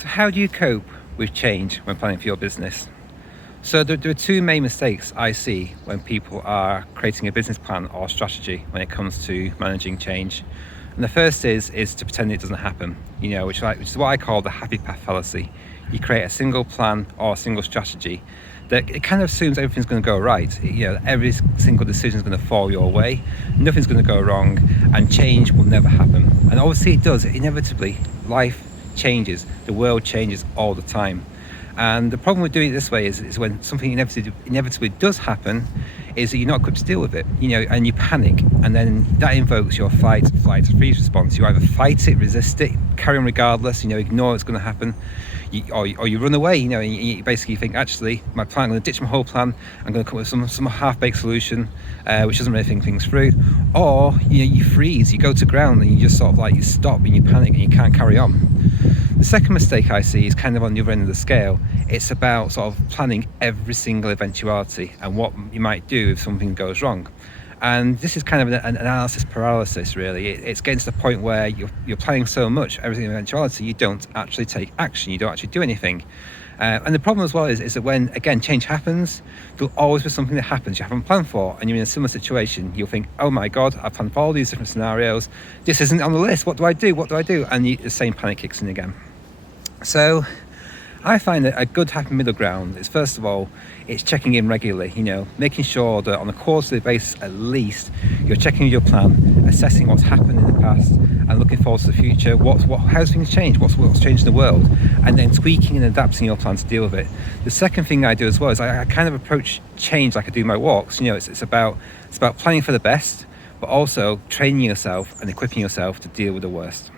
So how do you cope with change when planning for your business? So there are two main mistakes I see when people are creating a business plan or strategy when it comes to managing change. And the first is to pretend it doesn't happen, which is what I call the happy path fallacy. You create a single plan or a single strategy that it kind of assumes everything's going to go right. Every single decision is going to fall your way, nothing's going to go wrong, and change will never happen. And obviously it does. Inevitably, life changes, the world changes all the time. And the problem with doing it this way is when something inevitably does happen, is that you're not equipped to deal with it, and you panic, and then that invokes your fight, flight, freeze response. You either fight it, resist it, carry on regardless, ignore what's going to happen, or you run away, and you basically think, actually, my plan, I'm going to ditch my whole plan, I'm going to come up with some half-baked solution, which doesn't really think things through, or you freeze, you go to ground, and you just sort of you stop and you panic and you can't carry on. The second mistake I see is kind of on the other end of the scale. It's about sort of planning every single eventuality and what you might do if something goes wrong. And this is kind of an analysis paralysis, really. It's getting to the point where you're planning so much, everything eventuality, you don't actually take action, you don't actually do anything. And the problem as well is that when, again, change happens, there'll always be something that happens you haven't planned for, and you're in a similar situation. You'll think, oh my God, I've planned for all these different scenarios. This isn't on the list. What do I do? What do I do? And the same panic kicks in again. So I find that a good happy middle ground is, first of all, it's checking in regularly, making sure that on a quarterly basis at least, you're checking your plan, assessing what's happened in the past and looking forward to the future. How's things changed? What's changed in the world? And then tweaking and adapting your plan to deal with it. The second thing I do as well is I kind of approach change like I do my walks. It's about planning for the best, but also training yourself and equipping yourself to deal with the worst.